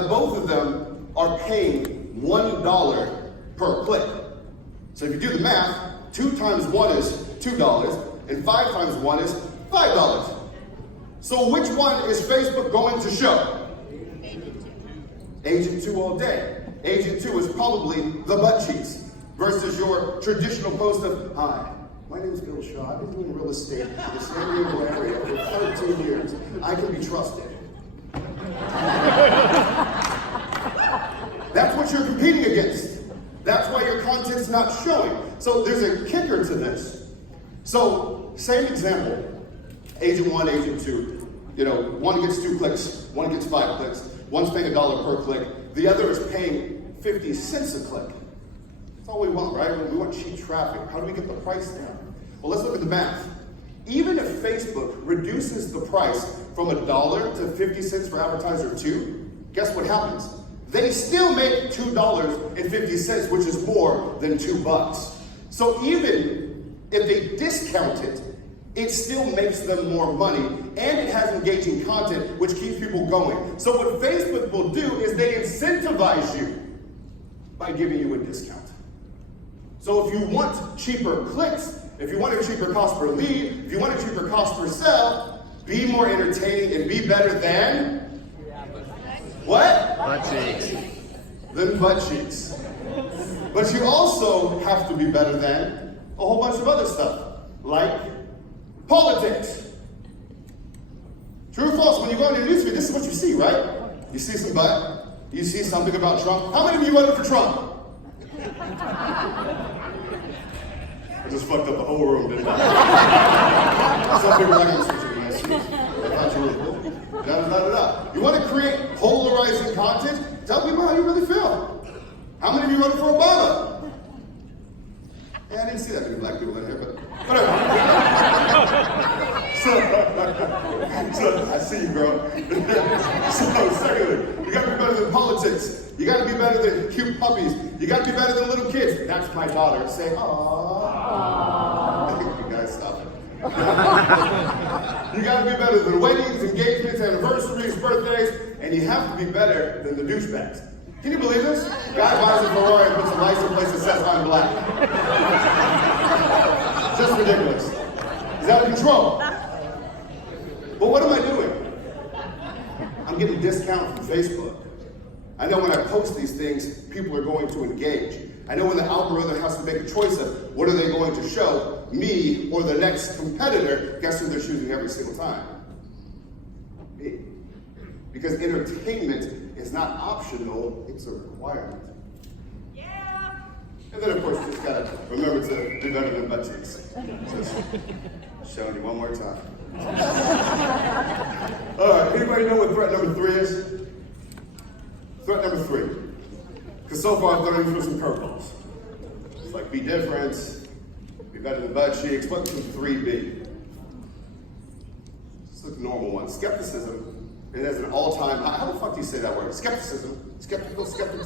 that both of them are paying $1 per click. So if you do the math, 2 times 1 is $2, and 5 times 1 is $5. So which one is Facebook going to show? Agent 2 all day. Agent 2 is probably the butt cheeks versus your traditional post of, hi, my name is Bill Shaw. I've been doing real estate in the San Diego area for 13 years. I can be trusted. That's what you're competing against. That's why your content's not showing. So there's a kicker to this. So same example, agent 1, agent 2. One gets 2 clicks, one gets 5 clicks. One's paying $1 per click. The other is paying 50 cents a click. That's all we want, right? We want cheap traffic. How do we get the price down? Well, let's look at the math. Even if Facebook reduces the price from $1 to 50 cents for advertiser 2, guess what happens? They still make $2.50, which is more than $2. So even if they discount it, it still makes them more money, and it has engaging content, which keeps people going. So what Facebook will do is they incentivize you by giving you a discount. So if you want cheaper clicks, if you want a cheaper cost per lead, if you want a cheaper cost per sale, be more entertaining and be better than what? Butt cheeks. Than butt cheeks. But you also have to be better than a whole bunch of other stuff, like politics. True or false? When you go on your newsfeed, this is what you see, right? You see some butt. You see something about Trump. How many of you voted for Trump? I just fucked up the whole room, didn't I? Some people are like, I'm switching my seats. I thought you were cool. Da-da-da-da-da. You want to create polarizing content? Tell people how you really feel. How many of you voted for Obama? Yeah, I didn't see that many black people in here, but whatever. So I see you, bro. So secondly, you gotta be better than politics. You gotta be better than cute puppies. You gotta be better than little kids. That's my daughter. Say, aww. You guys stop it. You gotta be better than weddings, engagements, anniversaries, birthdays, and you have to be better than the douchebags. Can you believe this? Guy buys a Ferrari and puts a license plate that says I'm black. Just ridiculous. It's out of control. But what am I doing? I'm getting a discount from Facebook. I know when I post these things, people are going to engage. I know when the algorithm has to make a choice of what are they going to show, me or the next competitor, guess who they're choosing every single time? Me. Because entertainment is not optional, it's a requirement. Yeah. And then of course you just gotta remember to do better than butt cheeks. Just showing you one more time. All right, anybody know what threat number 3 is? Threat number 3. Because so far I've thrown you through some curveballs. It's like be different, be better than butt cheeks. What can 3 be? It's the normal one. Skepticism. It has an all-time high. How the fuck do you say that word? Skepticism. Skeptical, testicle.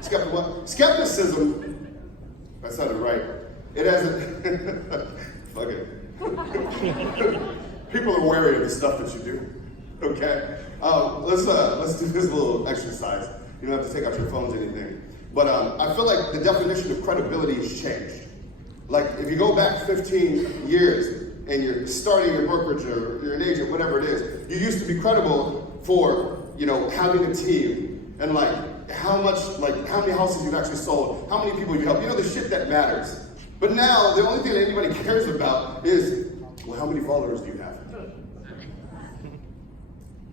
Skeptical what? Skepticism. That sounded right. It has a... Fuck it. People are wary of the stuff that you do. Okay? Let's do this little exercise. You don't have to take out your phones or anything. But I feel like the definition of credibility has changed. Like, if you go back 15 years, and you're starting your brokerage or you're an agent, whatever it is, you used to be credible for, having a team and how many houses you've actually sold, how many people you help, the shit that matters. But now, the only thing that anybody cares about is, well, how many followers do you have?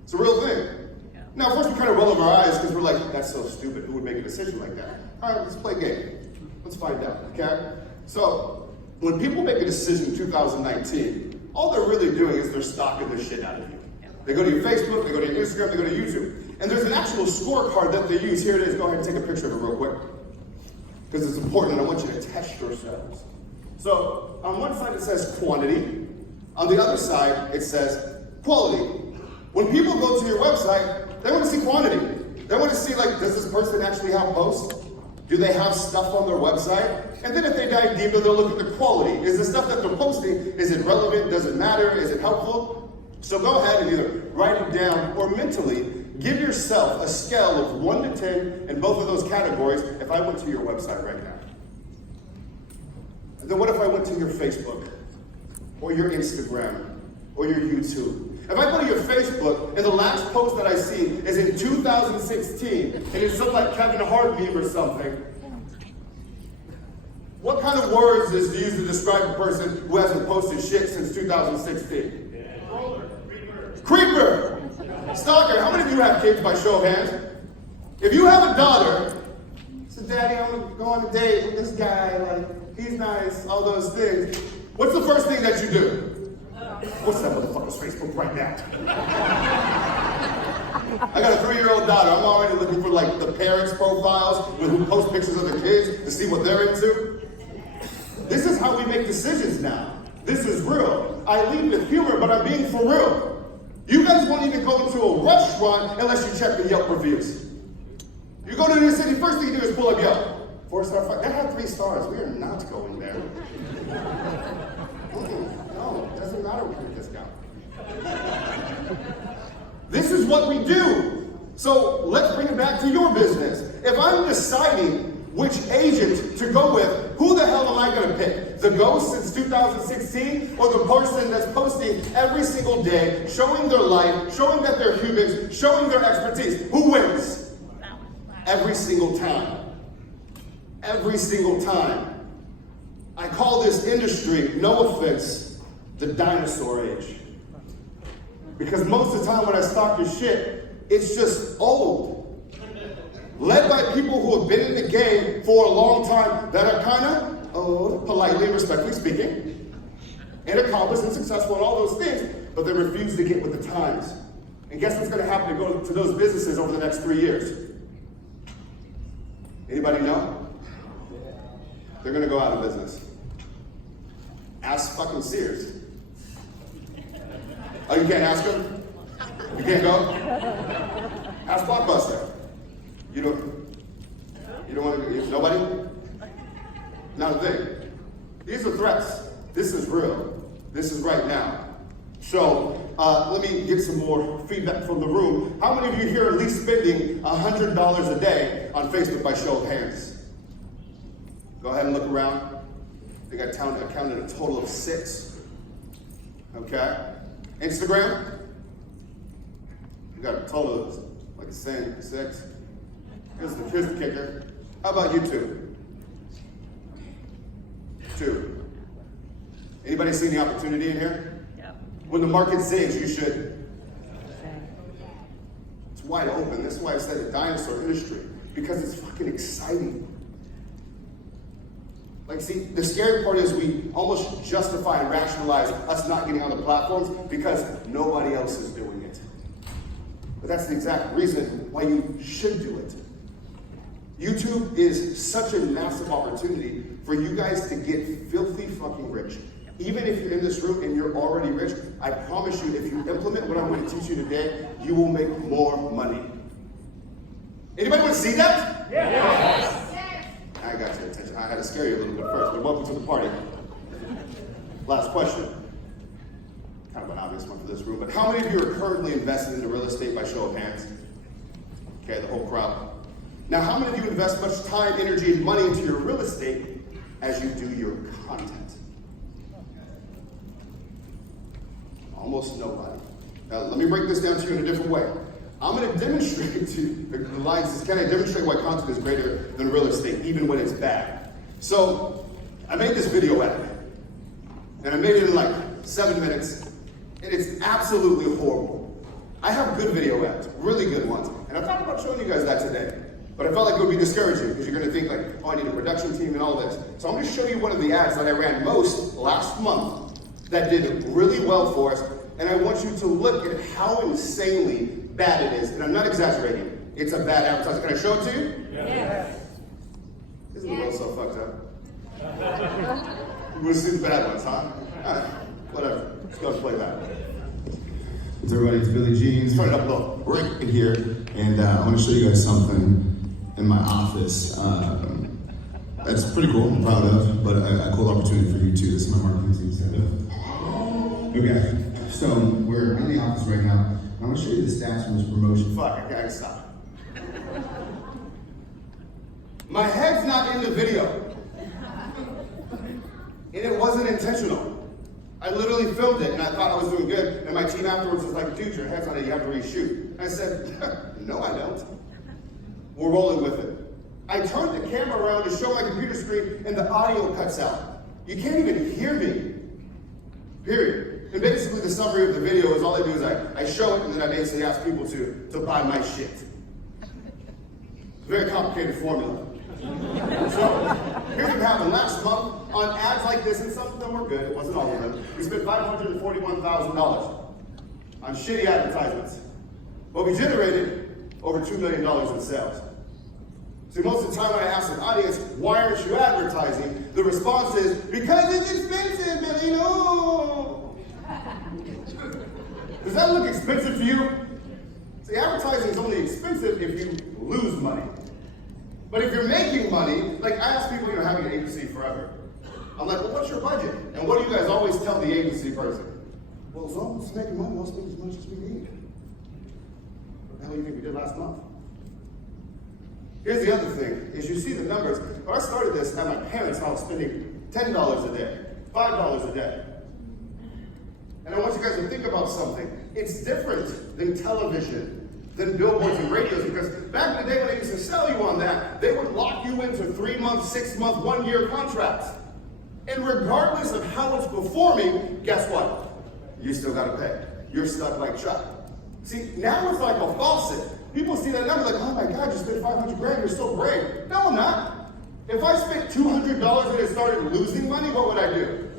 It's a real thing. Now, of course, we kind of roll over our eyes because we're like, that's so stupid. Who would make a decision like that? All right, let's play a game. Let's find out, okay? So, when people make a decision in 2019, all they're really doing is they're stalking the shit out of you. They go to your Facebook, they go to your Instagram, they go to YouTube. And there's an actual scorecard that they use. Here it is. Go ahead and take a picture of it real quick. Because it's important and I want you to test yourselves. So on one side it says quantity. On the other side it says quality. When people go to your website, they want to see quantity. They want to see, does this person actually have posts? Do they have stuff on their website? And then if they dive deeper, they'll look at the quality. Is the stuff that they're posting, is it relevant? Does it matter? Is it helpful? So go ahead and either write it down or mentally give yourself a scale of 1 to 10 in both of those categories if I went to your website right now. And then what if I went to your Facebook or your Instagram or your YouTube? If I go to your Facebook and the last post that I see is in 2016 and it's some like Kevin Hart meme or something, what kind of words is used to describe a person who hasn't posted shit since 2016? Creeper! Stalker. How many of you have kids by show of hands? If you have a daughter, so Daddy, I'm gonna go on a date with this guy, like, he's nice, all those things. What's the first thing that you do? What's that motherfucker's Facebook right now? I got a 3-year-old daughter. I'm already looking for like the parents' profiles with who post pictures of their kids to see what they're into. This is how we make decisions now. This is real. I lead with humor, but I'm being for real. You guys won't even go into a restaurant unless you check the Yelp reviews. You go to the city, first thing you do is pull up Yelp. 4-star, 5. That had 3 stars. We are not going there. No, it doesn't matter what we discount. This is what we do. So let's bring it back to your business. If I'm deciding which agent to go with, who the hell am I going to pick? The ghost since 2016 or the person that's posting every single day, showing their life, showing that they're humans, showing their expertise? Who wins? Every single time. Every single time. I call this industry, no offense, the dinosaur age. Because most of the time when I stalk your shit, it's just old. Led by people who have been in the game for a long time that are kind of old, politely and respectfully speaking, and accomplished and successful and all those things, but they refuse to get with the times. And guess what's going to happen to go to those businesses over the next 3 years? Anybody know? They're going to go out of business. Ask fucking Sears. Oh, you can't ask them? You can't go? Ask Blockbuster. You don't want to, nobody? Not a thing. These are threats. This is real. This is right now. So, let me get some more feedback from the room. How many of you here are at least spending $100 a day on Facebook by show of hands? Go ahead and look around. I think I counted a total of 6. Okay? Instagram? You got a total of like the same, 6. Here's the kicker. How about YouTube? 2. Anybody seen the opportunity in here? Yep. When the market zigs, you should. It's wide open. That's why I said the dinosaur industry. Because it's fucking exciting. Like, see, the scary part is we almost justify and rationalize us not getting on the platforms because nobody else is doing it. But that's the exact reason why you should do it. YouTube is such a massive opportunity for you guys to get filthy fucking rich. Even if you're in this room and you're already rich, I promise you, if you implement what I'm going to teach you today, you will make more money. Anybody want to see that? Yes. I got your attention. I had to scare you a little bit first, but welcome to the party. Last question. Kind of an obvious one for this room, but how many of you are currently invested into real estate by show of hands? Okay, the whole crowd. Now, how many of you invest much time, energy, and money into your real estate as you do your content? Almost nobody. Now, let me break this down to you in a different way. I'm going to demonstrate to you, the lines is, can I demonstrate why content is greater than real estate, even when it's bad? So, I made this video ad, and I made it in like 7 minutes, and it's absolutely horrible. I have good video ads, really good ones, and I thought about showing you guys that today. But I felt like it would be discouraging because you're going to think like, oh, I need a production team and all this. So I'm going to show you one of the ads that I ran most last month that did really well for us. And I want you to look at how insanely bad it is. And I'm not exaggerating. It's a bad advertising. Can I show it to you? Yes. Isn't the world so fucked up? You want to see the bad ones, huh? All right, whatever. Let's go and play that. What's everybody? It's Billy Jeans. Turn it up low. Right here. And I want to show you guys something in my office. That's pretty cool, I'm proud of, but a cool opportunity for you too. This is my marketing team setup. Okay, So we're in the office right now. I want to show you the stats from this promotion. Fuck, I gotta stop. My head's not in the video. And it wasn't intentional. I literally filmed it and I thought I was doing good. And my team afterwards was like, dude, your head's on it, you have to reshoot. I said, no, I don't. We're rolling with it. I turned the camera around to show my computer screen and the audio cuts out. You can't even hear me. Period. And basically the summary of the video is all I do is I show it and then I basically ask people to buy my shit. Very complicated formula. So, here's what happened. Last month, on ads like this, and some of them were good, it wasn't all of them, we spent $541,000 on shitty advertisements. But we generated over $2 million in sales. See, most of the time when I ask an audience, why aren't you advertising? The response is, because it's expensive, and you know. Does that look expensive to you? See, advertising is only expensive if you lose money. But if you're making money, like I ask people, having an agency forever. I'm like, well, what's your budget? And what do you guys always tell the agency person? Well, as long as it's making money, let's make as much as we need. What the hell do you think we did last month? Here's the other thing, is you see the numbers. When I started this at my parents' house, spending $10 a day, $5 a day. And I want you guys to think about something. It's different than television, than billboards and radios, because back in the day when they used to sell you on that, they would lock you into 3-month, 6-month, 1-year contracts. And regardless of how it's performing, guess what? You still gotta pay. You're stuck like Chuck. See, now it's like a faucet. People see that number like, oh my God, you spent $500 grand, you're so brave. No, I'm not. If I spent $200 and it started losing money, what would I do?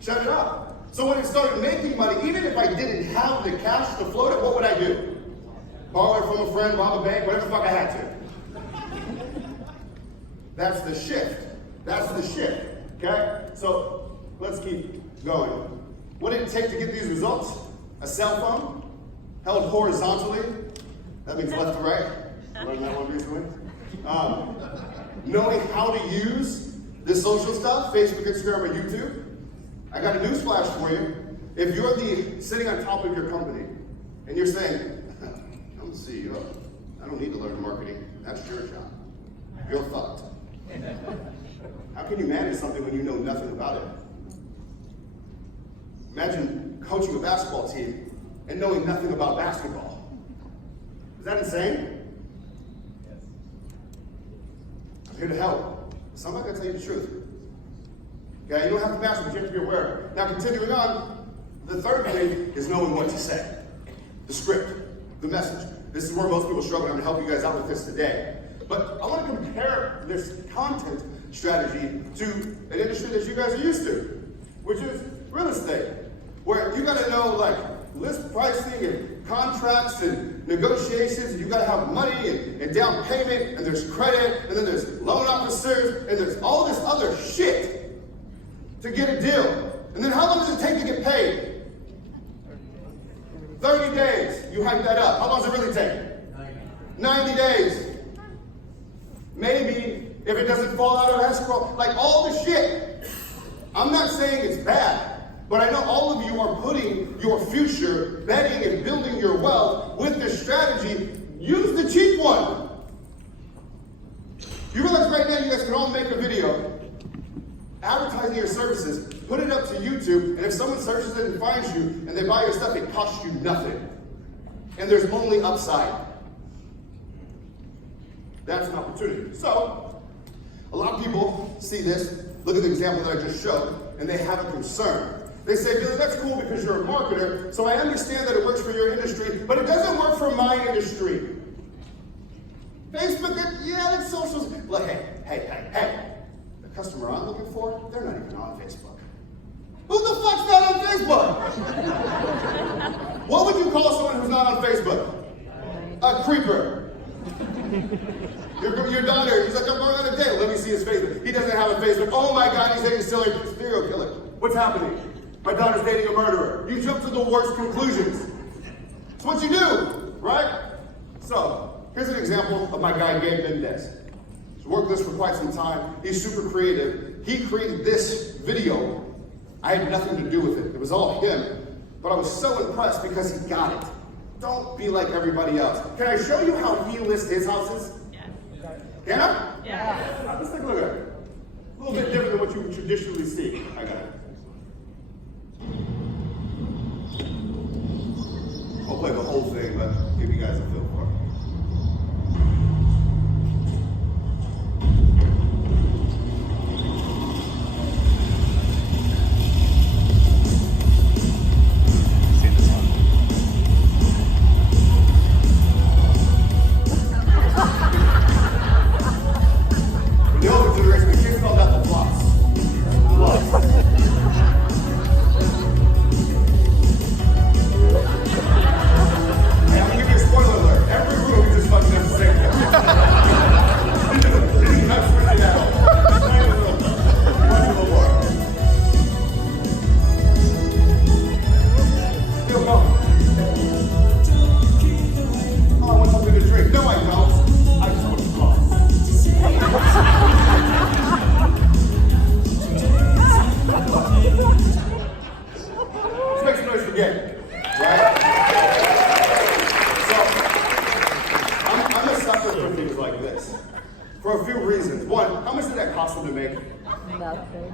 Shut it up. So when it started making money, even if I didn't have the cash to float it, what would I do? Borrow it from a friend, rob a bank, whatever the fuck I had to. That's the shift. That's the shift, okay? So let's keep going. What did it take to get these results? A cell phone held horizontally. That means left to right. I learned that one recently. Knowing how to use this social stuff, Facebook, Instagram, or YouTube. I got a news flash for you. If you're sitting on top of your company and you're saying, I'm the CEO, I don't need to learn marketing, that's your job. You're fucked. How can you manage something when you know nothing about it? Imagine coaching a basketball team and knowing nothing about basketball. Is that insane? Yes. I'm here to help. So I'm not going to tell you the truth. Okay, you don't have to master, but you have to be aware. Now, continuing on, the third thing is knowing what to say. The script, the message. This is where most people struggle. I'm going to help you guys out with this today. But I want to compare this content strategy to an industry that you guys are used to, which is real estate, where you got to know like list pricing and contracts and negotiations, and you got to have money and down payment, and there's credit, and then there's loan officers, and there's all this other shit to get a deal. And then how long does it take to get paid? 30 days. You hype that up. How long does it really take? 90 days. Maybe if it doesn't fall out of escrow, like all the shit. I'm not saying it's bad, but I know all of you are putting your future, betting and building your wealth with this strategy. Use the cheap one. You realize right now you guys can all make a video advertising your services, put it up to YouTube, and if someone searches it and finds you and they buy your stuff, it costs you nothing. And there's only upside. That's an opportunity. So, a lot of people see this, look at the example that I just showed, and they have a concern. They say, Billy, that's cool because you're a marketer, so I understand that it works for your industry, but it doesn't work for my industry. Facebook, that's socials. Look, hey. The customer I'm looking for, they're not even on Facebook. Who the fuck's not on Facebook? What would you call someone who's not on Facebook? A creeper. Your daughter, he's like, I'm going on a date. Let me see his Facebook. He doesn't have a Facebook. Oh my God, he's dating a serial killer. What's happening? My daughter's dating a murderer. You jump to the worst conclusions. It's what you do, right? So, here's an example of my guy, Gabe Mendez. He's worked with us for quite some time. He's super creative. He created this video. I had nothing to do with it. It was all him. But I was so impressed because he got it. Don't be like everybody else. Can I show you how he lists his houses? Yes. Can I? Yeah. Let's take a look at it. A little bit different than what you would traditionally see. I got it. I'll play the whole thing, but give you guys a feel for it. The older generation, the kids call that the floss. Hey, I'm gonna give you a spoiler alert. Every room is just fucking does the same thing. I'm switching out. Watch a little more. Still going. Oh, I want something to drink. No, I don't. I just want to floss. Let's make some noise for Gabe, right? So, I'm a sucker for things like this. For a few reasons. One, how much did that cost him to make? Nothing.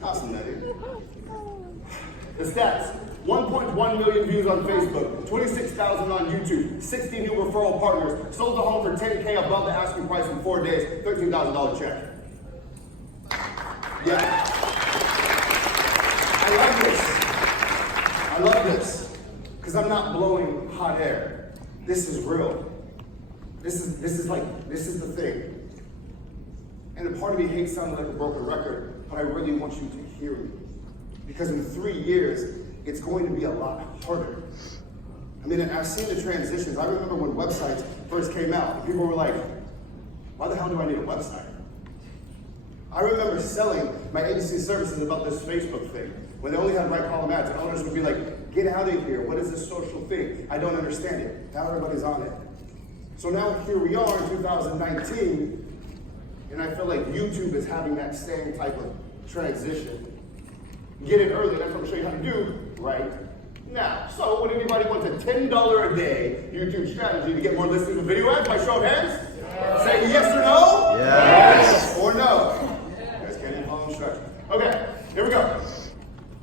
Cost him that, dude. The stats. 1.1 million views on Facebook, 26,000 on YouTube, 60 new referral partners, sold the home for $10K above the asking price in 4 days, $13,000 check. Yeah. I love this. Because I'm not blowing hot air. This is real. This is the thing. And a part of me hates sounding like a broken record, but I really want you to hear me. Because in 3 years, it's going to be a lot harder. I mean, I've seen the transitions. I remember when websites first came out, and people were like, why the hell do I need a website? I remember selling my agency services about this Facebook thing, when they only had right column ads, and owners would be like, get out of here, what is this social thing? I don't understand it. Now everybody's on it. So now here we are in 2019, and I feel like YouTube is having that same type of transition. Get it early, that's what I'm showing you how to do right now. So would anybody want a $10 a day YouTube strategy to get more listings with video ads by show of hands? Yes. Say yes or no? Yes. Or no. You guys can't even follow instructions. Okay, here we go.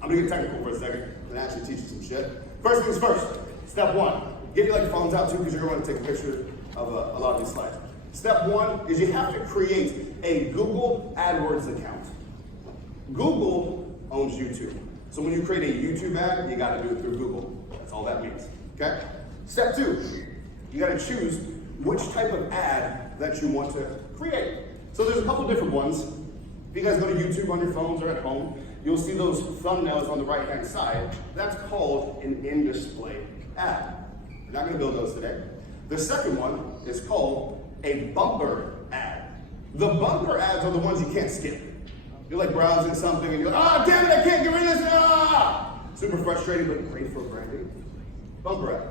I'm gonna get technical for a second and actually teach you some shit. First things first, step one. Get your like phones out too because you're gonna want to take a picture of a lot of these slides. Step one is you have to create a Google AdWords account. Google owns YouTube. So when you create a YouTube ad, you gotta do it through Google. That's all that means, okay? Step two, you gotta choose which type of ad that you want to create. So there's a couple different ones. If you guys go to YouTube on your phones or at home, you'll see those thumbnails on the right-hand side. That's called an in-display ad. We're not gonna build those today. The second one is called a bumper ad. The bumper ads are the ones you can't skip. You're like browsing something and you're like, ah, damn it, I can't get rid of this. Ah! Super frustrating, but great for branding. Bumper ad.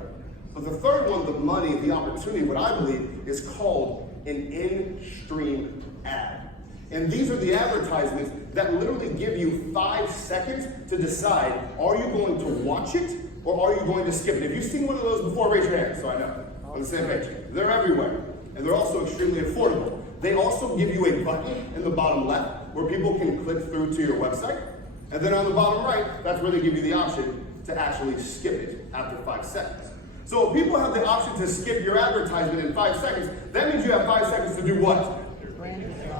But the third one, the money, the opportunity, what I believe is called an in-stream ad. And these are the advertisements that literally give you 5 seconds to decide, are you going to watch it or are you going to skip it? If you've seen one of those before, raise your hand so I know. On the same page. They're everywhere. And they're also extremely affordable. They also give you a button in the bottom left where people can click through to your website. And then on the bottom right, that's where they give you the option to actually skip it after 5 seconds. So if people have the option to skip your advertisement in 5 seconds, that means you have 5 seconds to do what?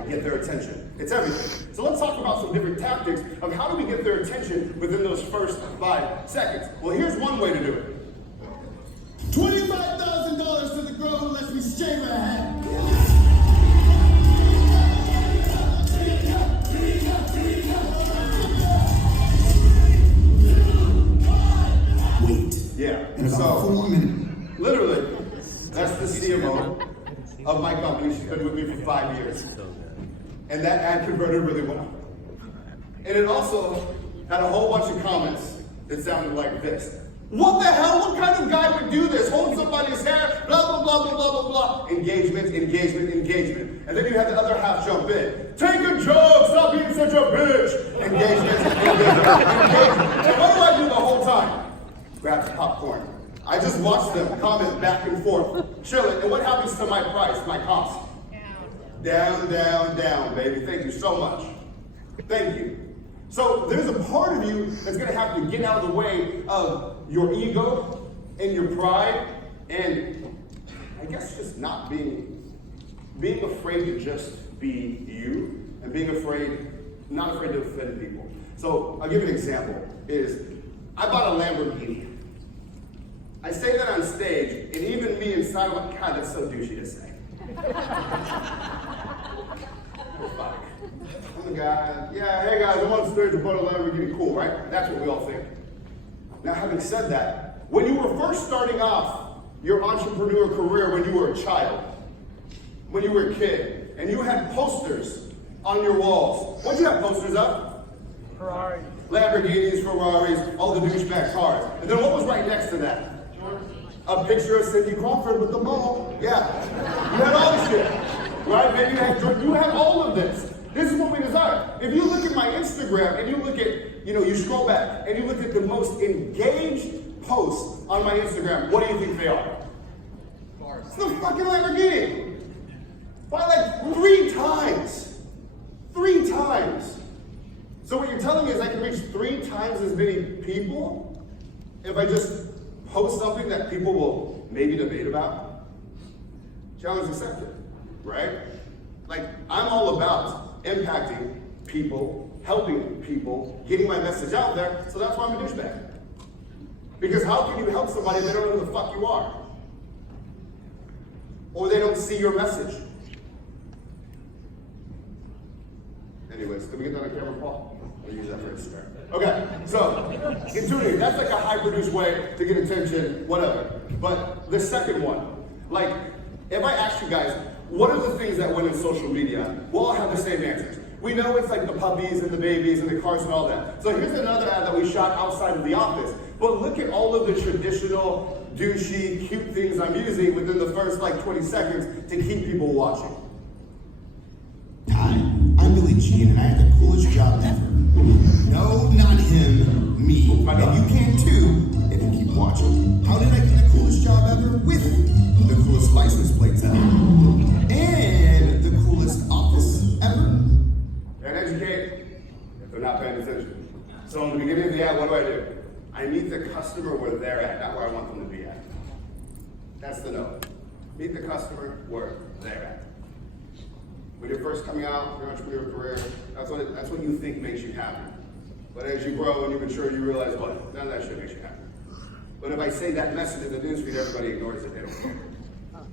Get their attention. It's everything. So let's talk about some different tactics of how do we get their attention within those first 5 seconds. Well, here's one way to do it. $25,000 to the girl who lets me shave her head. Wait. Yeah. In about 4 minutes. Literally, that's the CMO of my company. She's been with me for 5 years. And that ad converted really well. And it also had a whole bunch of comments that sounded like this. What the hell? What kind of guy would do this? Hold somebody's hair, blah, blah, blah, blah, blah, blah, blah. Engagement, engagement, engagement. And then you have the other half jump in. Take a joke, stop being such a bitch. Engagement, engagement, engagement. And what do I do the whole time? Grab the popcorn. I just watch them comment back and forth. Chill it. And what happens to my price, my cost? Down, down, down, baby. Thank you so much. Thank you. So there's a part of you that's going to have to get out of the way of your ego and your pride and I guess just not being afraid to just be you and not afraid to offend people. So I'll give you an example is I bought a Lamborghini. I say that on stage and even me inside I'm like, God, that's so douchey to say. I'm the guy, yeah, hey guys, I'm on stage to bought a Lamborghini, cool, right? That's what we all think. Now, having said that, when you were first starting off your entrepreneur career when you were a child, when you were a kid, and you had posters on your walls, what did you have posters of? Ferrari. Lamborghinis, Ferraris, all the douchebag cars. And then what was right next to that? A picture of Cindy Crawford with the ball. Yeah, you had all this shit, right? Maybe you had all of this. This is what we desire. If you look at my Instagram and you look at, you scroll back and you look at the most engaged posts on my Instagram, what do you think they are? It's the fucking Lamborghini. By like 3 times. 3 times. So what you're telling me is I can reach 3 times as many people if I just post something that people will maybe debate about? Challenge accepted, right? Like, I'm all about impacting people, helping people, getting my message out there, so that's why I'm a douchebag. Because how can you help somebody if they don't know who the fuck you are? Or they don't see your message? Anyways, can we get that on camera, Paul? I'll use that for Instagram. Okay, so, continuing, that's like a high-produced way to get attention, whatever. But the second one, like, if I ask you guys, what are the things that went in social media? We'll all have the same answers. We know it's like the puppies and the babies and the cars and all that. So here's another ad that we shot outside of the office. But look at all of the traditional, douchey, cute things I'm using within the first like 20 seconds to keep people watching. Hi, I'm Billy Jean, and I have the coolest job ever. No, not him, me. And you can too, if you keep watching. How did I get the coolest job ever? With the coolest license plates ever. And the coolest office ever. And educate if they're not paying attention. So in the beginning of the ad, what do? I meet the customer where they're at, not where I want them to be at. That's the note. Meet the customer where they're at. When you're first coming out, your entrepreneur career, that's what you think makes you happy. But as you grow and you mature, you realize, what? None of that shit makes you happy. But if I say that message in the newsfeed, everybody ignores it. They don't care.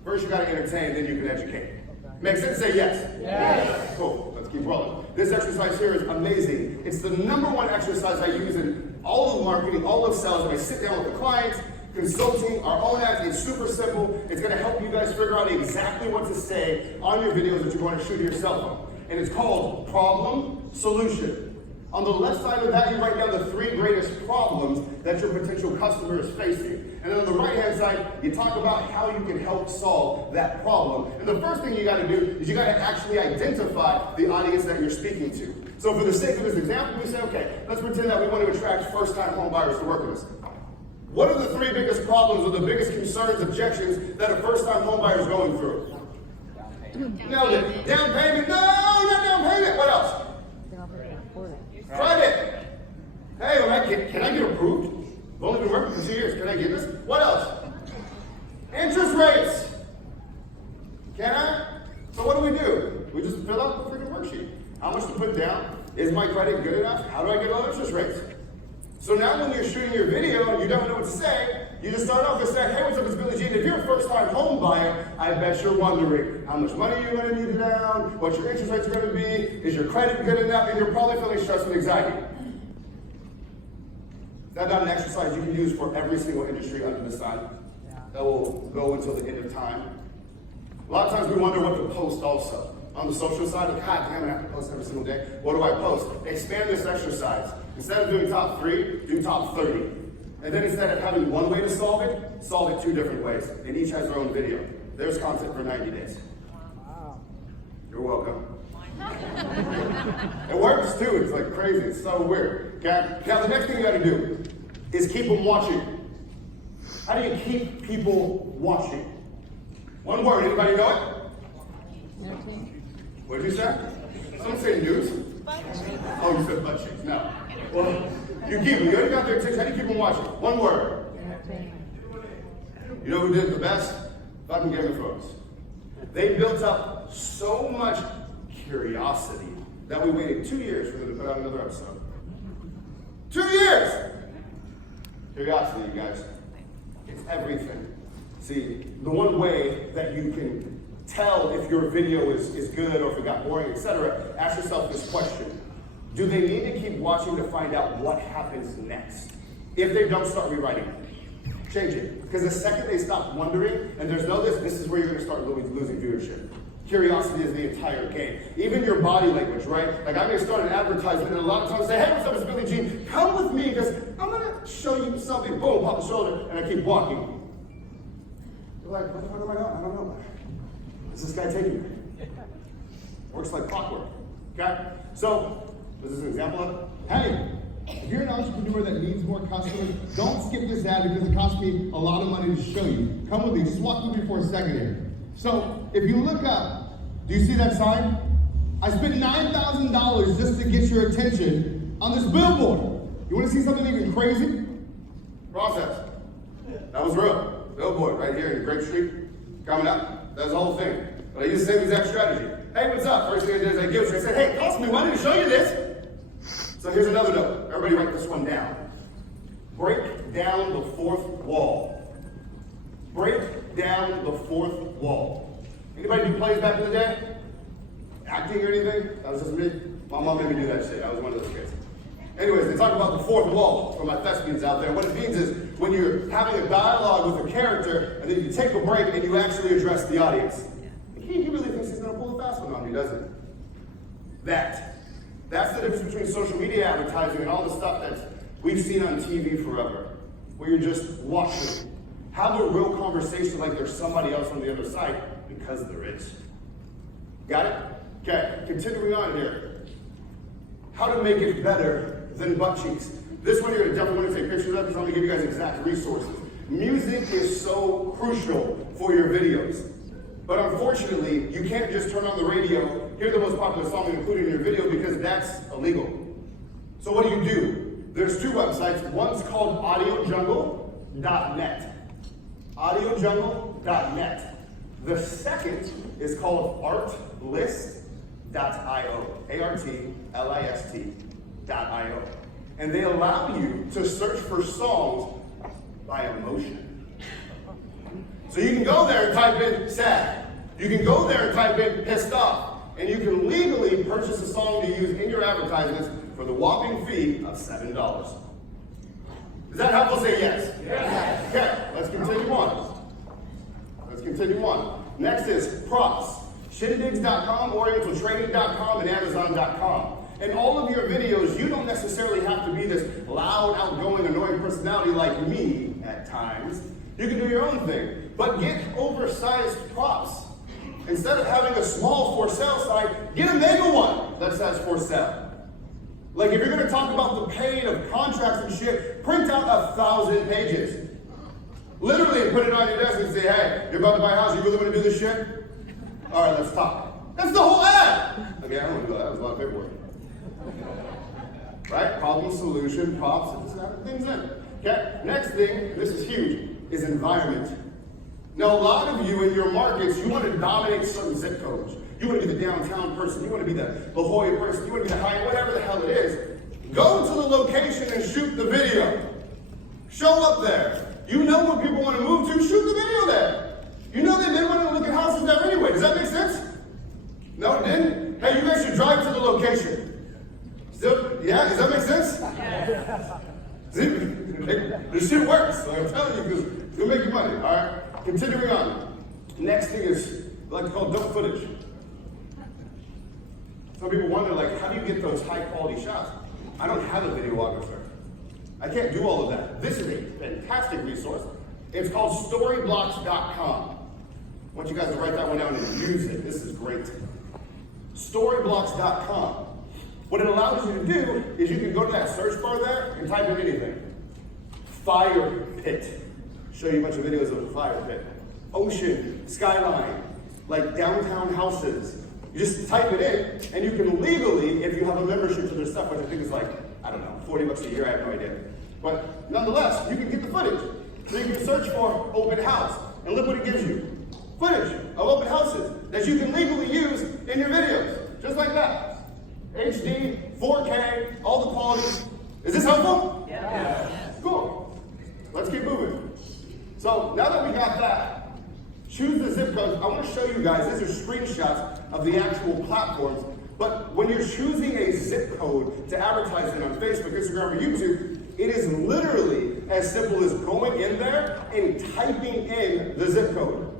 First, you gotta entertain, then you can educate. Make sense? Say yes. Yes. Cool. Let's keep rolling. This exercise here is amazing. It's the #1 exercise I use in all of marketing, all of sales. When I sit down with the clients, consulting, our own ads, it's super simple. It's going to help you guys figure out exactly what to say on your videos that you're going to shoot to your cell phone. And it's called problem, solution. On the left side of that, you write down the 3 greatest problems that your potential customer is facing. And then on the right-hand side, you talk about how you can help solve that problem. And the first thing you got to do is you got to actually identify the audience that you're speaking to. So for the sake of this example, we say, okay, let's pretend that we want to attract first-time home buyers to work with us. What are the 3 biggest problems or the biggest concerns, objections that a first-time home buyer is going through? Nailed it. Down payment? No, not down payment. What else? Credit. Hey, can I get approved? I've only been working for 2 years. Can I get this? What else? Interest rates. Can I? So what do? We just fill out the freaking worksheet. How much to put down? Is my credit good enough? How do I get low interest rates? So now when you're shooting your video and you don't know what to say, you just start off and say, hey, what's up, it's Billy Jean. If you're a first-time home buyer, I bet you're wondering how much money you're going to need down, what your interest rates are going to be, is your credit good enough, and you're probably feeling stress and anxiety. That's not an exercise you can use for every single industry under the sun. That will go until the end of time. A lot of times we wonder what to post also. On the social side, God damn, I have to post every single day. What do I post? Expand this exercise. Instead of doing top 3, do top 30. And then instead of having one way to solve it 2 different ways. And each has their own video. There's content for 90 days. Wow. You're welcome. It works too, it's like crazy, it's so weird. Okay? Now the next thing you gotta do is keep them watching. How do you keep people watching? One word, anybody know it? What did you say? Someone say news? Oh, you said butt cheeks. No. Well, you keep them. You already got their attention. How do you keep them watching? One word. You know who did the best? Fucking Game of Thrones. They built up so much curiosity that we waited 2 years for them to put out another episode. 2 years! Curiosity, you guys. It's everything. See, the one way that you can tell if your video is good or if it got boring, etc., ask yourself this question. Do they need to keep watching to find out what happens next? If they don't, start rewriting it. Change it. Because the second they stop wondering, and there's no this is where you're going to start losing viewership. Curiosity is the entire game. Even your body language, right? Like I may start an advertisement and a lot of times say, hey, what's up, it's Billie Jean. Come with me because I'm going to show you something. Boom, pop the shoulder, and I keep walking. You're like, what the fuck am I doing? I don't know. Where's this guy taking me? Works like clockwork. Okay? So, this is an example of it. Hey, if you're an entrepreneur that needs more customers, don't skip this ad because it costs me a lot of money to show you. Come with me, just walk with me for a second here. So, if you look up, do you see that sign? I spent $9,000 just to get your attention on this billboard. You want to see something even crazy? Process. That was real. Billboard right here in Grape Street. Coming up. That's the whole thing. But I used the same exact strategy. Hey, what's up? First thing I did is I give it. I said, hey, cost me money to show you this. So here's another note. Everybody write this one down. Break down the 4th wall. Break down the 4th wall. Anybody do plays back in the day? Acting or anything? That was just me. My mom made me do that shit. I was one of those kids. Anyways, they talk about the 4th wall for my thespians out there. What it means is when you're having a dialogue with a character and then you take a break and you actually address the audience. He really thinks he's going to pull a fast one on you, doesn't he? That's the difference between social media advertising and all the stuff that we've seen on TV forever, where you're just watching. Have a real conversation like there's somebody else on the other side, because there is. Got it? Okay, continuing on here. How to make it better than butt cheeks. This one you're definitely want to take pictures of because I'm going to give you guys exact resources. Music is so crucial for your videos. But unfortunately, you can't just turn on the radio, hear the most popular song and include it in your video because that's illegal. So what do? There's 2 websites. One's called audiojungle.net. audiojungle.net. The second is called artlist.io. ARTLIST.io. And they allow you to search for songs by emotion. So you can go there and type in sad. You can go there and type in pissed off. And you can legally purchase a song to use in your advertisements for the whopping fee of $7. Is that helpful? Say yes. Yes. Okay, let's continue on. Next is props. Shindigs.com, orientaltraining.com, and amazon.com. In all of your videos, you don't necessarily have to be this loud, outgoing, annoying personality like me at times. You can do your own thing. But get oversized props. Instead of having a small for sale sign, get a mega one that says for sale. Like if you're going to talk about the pain of contracts and shit, print out 1,000 pages. Literally, and put it on your desk and say, hey, you're about to buy a house, you really want to do this shit? All right, let's talk. That's the whole ad. Okay, I don't want to do that. That was a lot of paperwork. Right? Problem, solution, props, and just having things in. Okay, next thing, this is huge, is environment. Now, a lot of you in your markets, you want to dominate certain zip codes. You want to be the downtown person. You want to be the La Jolla person. You want to be the high, whatever the hell it is. Go to the location and shoot the video. Show up there. You know where people want to move to. Shoot the video there. You know they've been wanting to look at houses there anyway. Does that make sense? No, it didn't? Hey, you guys should drive to the location. Yeah, does that make sense? Yeah. See, this shit works. I'm telling you, because it'll make you money. All right. Continuing on. Next thing is I like to call dump footage. Some people wonder, like, how do you get those high quality shots? I don't have a videographer. I I can't do all of that. This is a fantastic resource. It's called storyblocks.com. I want you guys to write that one down and use it. This is great. Storyblocks.com. What it allows you to do is you can go to that search bar there and type in anything. Fire pit. Show you a bunch of videos of a fire pit. Ocean, skyline, like downtown houses. You just type it in, and you can legally, if you have a membership to their stuff, which I think is like, I don't know, $40 a year, I have no idea. But nonetheless, you can get the footage. So you can search for open house, and look what it gives you. Footage of open houses that you can legally use in your videos, just like that. HD, 4K, all the quality. Is this helpful? Yeah. Cool. Let's keep moving. So now that we got that, choose the zip codes. I want to show you guys, these are screenshots of the actual platforms. But when you're choosing a zip code to advertise it on Facebook, Instagram, or YouTube, it is literally as simple as going in there and typing in the zip code.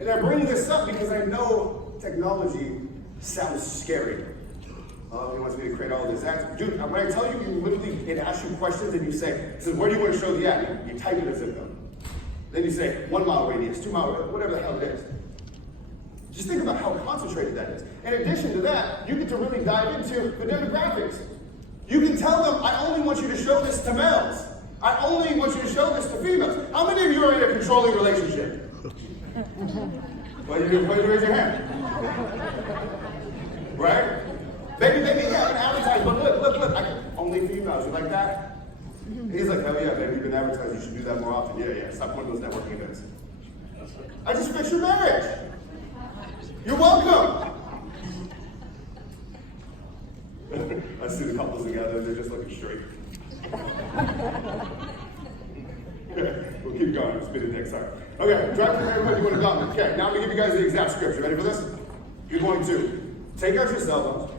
And I bring this up because I know technology sounds scary. He wants me to create all this ads. Dude, when I tell you, it asks you questions and you say, it says, where do you want to show the ad? You type in a zip code. Then you say 1 mile radius, 2 mile radius, whatever the hell it is. Just think about how concentrated that is. In addition to that, you get to really dive into the demographics. You can tell them, I only want you to show this to males. I only want you to show this to females. How many of you are in a controlling relationship? Why did you raise your hand? Right? Baby, you haven't advertised, but look, only females, you like that? He's like, hell yeah, baby, you've been advertised, you should do that more often. Yeah, stop going to those networking events. I just fixed your marriage. You're welcome. I see the couples together, they're just looking straight. We'll keep going, spin it next time. Okay, drive through everybody, you want to dominate. Okay, now I'm going to give you guys the exact script. You ready for this? You're going to take out your cell phones,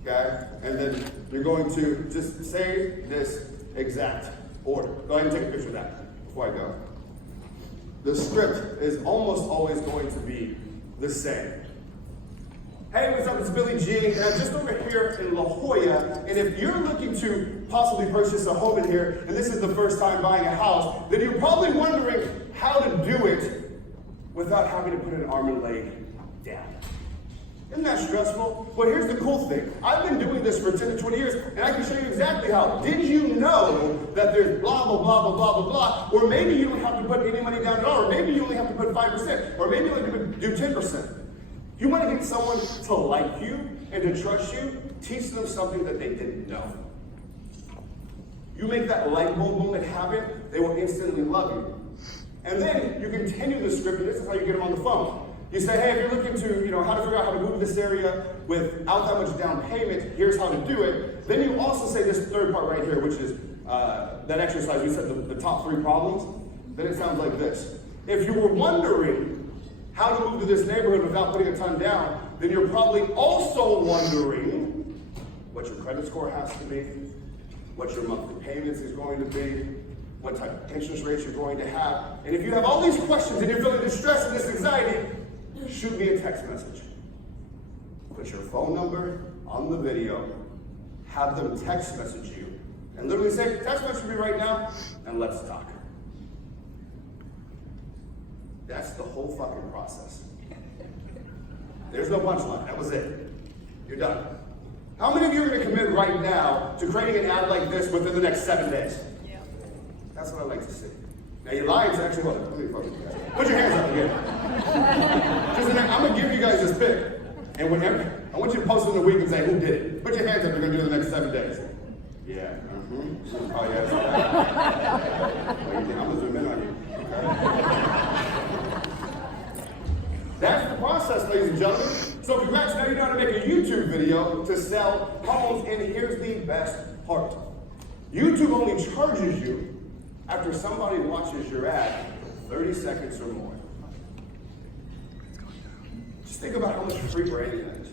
okay, and then you're going to just say this exact order. Go ahead and take a picture of that before I go. The script is almost always going to be the same. Hey, what's up? It's Billy G, and I'm just over here in La Jolla, and if you're looking to possibly purchase a home in here, and this is the first time buying a house, then you're probably wondering how to do it without having to put an arm and leg down. Isn't that stressful? Well, here's the cool thing. I've been doing this for 10 to 20 years, and I can show you exactly how. Did you know that there's blah, blah, blah, blah, blah, blah, blah, or maybe you don't have to put any money down at all, or maybe you only have to put 5%, or maybe you only have to do 10%. You want to get someone to like you and to trust you, teach them something that they didn't know. You make that light bulb moment happen, they will instantly love you. And then you continue the script, and this is how you get them on the phone. You say, hey, if you're looking to, how to figure out how to move to this area without that much down payment, here's how to do it. Then you also say this third part right here, which is that exercise. We said the top 3 problems. Then it sounds like this. If you were wondering how to move to this neighborhood without putting a ton down, then you're probably also wondering what your credit score has to be, what your monthly payments is going to be, what type of interest rates you're going to have. And if you have all these questions and you're feeling this stress and this anxiety, shoot me a text message. Put your phone number on the video, have them text message you, and literally say, text message me right now, and let's talk. That's the whole fucking process. There's no punchline. That was it. You're done. How many of you are going to commit right now to creating an ad like this within the next 7 days? Yeah. That's what I like to see. Now you're lying to actually, let me fucking do that. Put your hands up again. I'm going to give you guys this pic. And whenever, I want you to post it in the week and say, who did it? Put your hands up, you're going to do it in the next 7 days. Yeah. Oh, yeah. I'm going to zoom in on you. Okay. That's the process, ladies and gentlemen. So congrats, now you know how to make a YouTube video to sell homes, and here's the best part. YouTube only charges you after somebody watches your ad 30 seconds or more. Just think about how much free branding that is.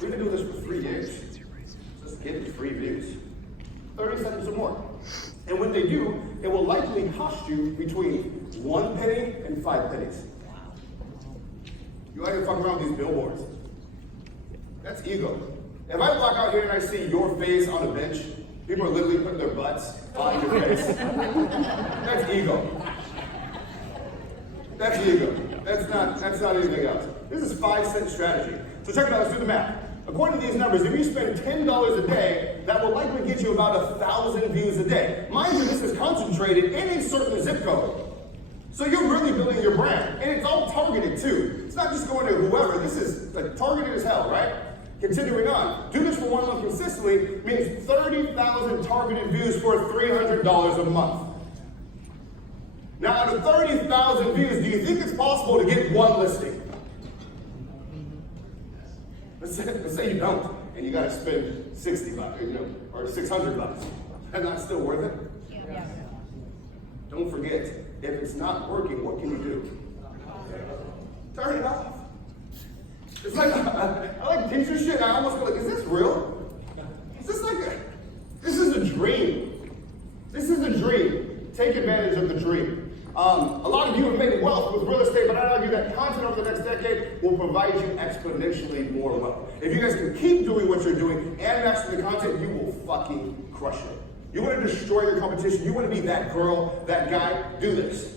We've been doing this for 3 years. Just getting free views. 30 seconds or more. And when they do, it will likely cost you between 1 penny and 5 pennies. You like to fuck around with these billboards. That's ego. If I walk out here and I see your face on a bench, people are literally putting their butts on your face. That's ego. That's ego. That's not anything else. This is 5-cent strategy. So check it out, let's do the math. According to these numbers, if you spend $10 a day, that will likely get you about 1,000 views a day. Mind you, this is concentrated in a certain zip code. So you're really building your brand. And it's all targeted too. It's not just going to whoever. This is like targeted as hell, right? Continuing on. Do this for 1 month consistently means 30,000 targeted views for $300 a month. Now, out of 30,000 views, do you think it's possible to get one listing? Let's say you don't, and you got to spend $60, or $600. And that's still worth it? Yeah. Don't forget, if it's not working, what can you do? Turn it off. It's like, I like teacher shit, and I almost go like, is this real? Is this this is a dream. This is a dream. Take advantage of the dream. A lot of you have made wealth with real estate, but I'd argue that content over the next decade will provide you exponentially more wealth. If you guys can keep doing what you're doing and master the content, you will fucking crush it. You want to destroy your competition, you want to be that girl, that guy, do this.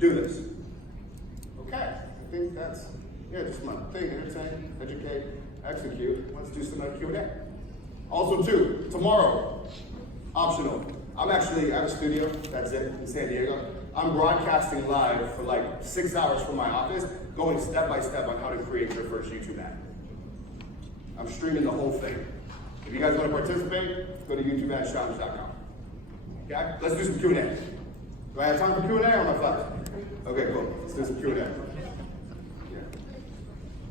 Do this. Okay, I think that's, just my thing, entertain, educate, execute. Let's do some Q&A. Also too, tomorrow, optional. I have a studio, that's it, in San Diego. I'm broadcasting live for like 6 hours from my office, going step by step on how to create your first YouTube ad. I'm streaming the whole thing. If you guys want to participate, go to YouTubeAdsChallenge.com. Okay, let's do some Q&A. Do I have time for Q&A or am I flat? Okay, cool. Let's do some Q&A.